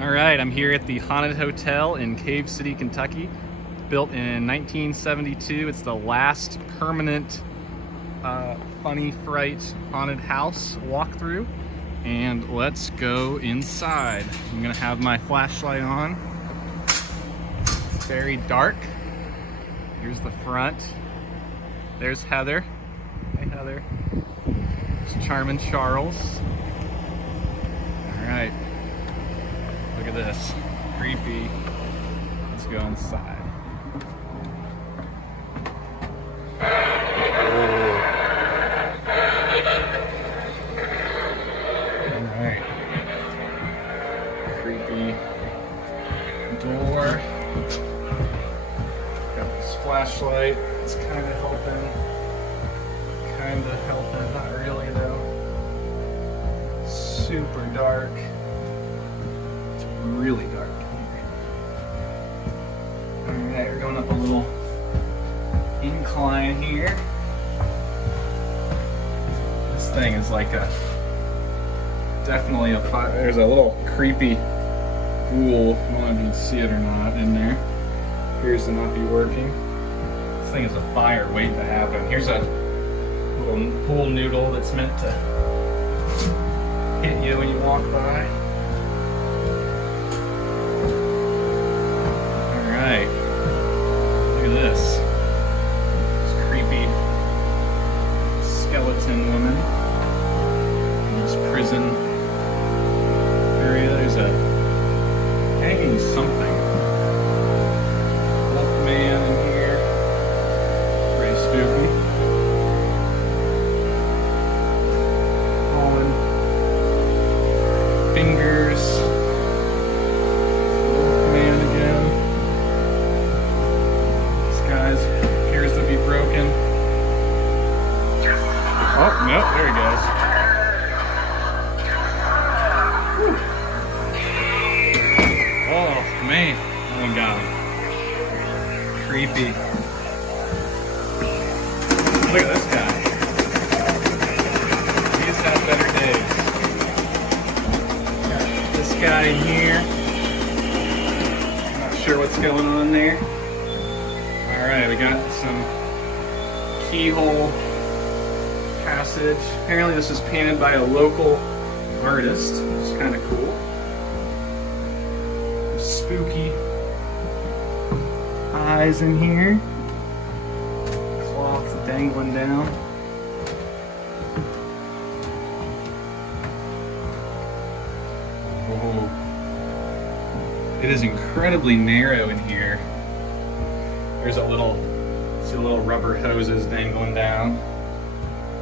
All right, I'm here at the Haunted Hotel in Cave City, Kentucky. Built in 1972. It's the last permanent Funni-Frite haunted house walkthrough. And let's go inside. I'm gonna have my flashlight on. It's very dark. Here's the front. There's Heather. Hey Heather. There's Charmin Charles. All right. Look at this. Creepy. Let's go inside. Alright. Creepy door. Got this flashlight. It's kind of helping. Not really though. Super dark. Really dark here. Alright, we're going up a little incline here. This thing is like definitely a fire. There's a little creepy ghoul, I don't know if you can see it or not, in there. Appears to not be working. This thing is a fire waiting to happen. Here's a little pool noodle that's meant to hit you when you walk by. Alright, look at this. This creepy skeleton woman in this prison area. There's a hanging something. Wolf man in here. Pretty spooky. Fallen fingers. Oh, no, there he goes. Whew. Oh, man. That one got him. Creepy. Look at this guy. He's had better days. Got this guy in here. Not sure what's going on there. Alright, we got some keyhole passage. Apparently this is painted by a local artist, which is kind of cool. Spooky eyes in here. Cloth dangling down. Oh. It is incredibly narrow in here. There's a little rubber hoses dangling down.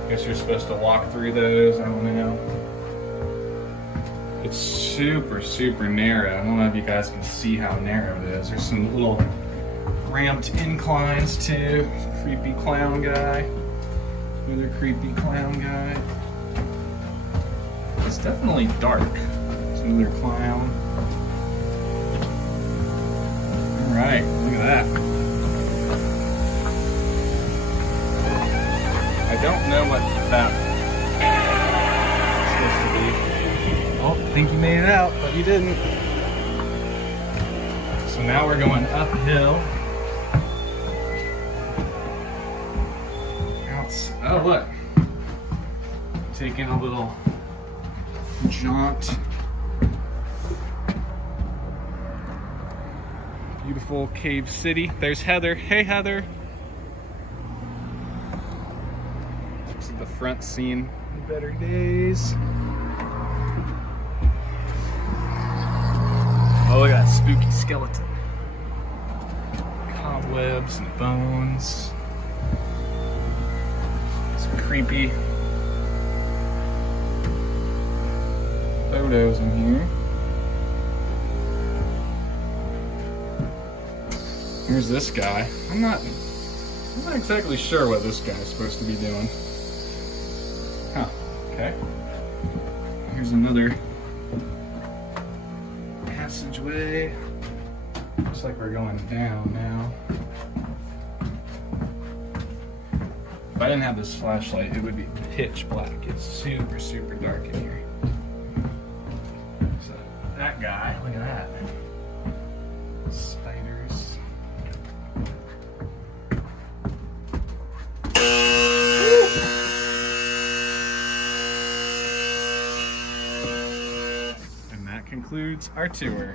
Guess you're supposed to walk through those, I don't know. It's super, super narrow. I don't know if you guys can see how narrow it is. There's some little ramped inclines too. Creepy clown guy. Another creepy clown guy. It's definitely dark. There's another clown. Alright, look at that. I don't know what that is supposed to be. Oh, I think you made it out, but you didn't. So now we're going uphill. Oh, look. Taking a little jaunt. Beautiful Cave City. There's Heather. Hey, Heather. The front scene, better days. Oh, look at that spooky skeleton. Cobwebs and bones. Some creepy photos in here. Here's this guy. I'm not exactly sure what this guy's supposed to be doing. Huh, okay. Here's another passageway. Looks like we're going down now. If I didn't have this flashlight, it would be pitch black. It's super, super dark in here. So that guy, Look at that. Spiders. And that concludes our tour.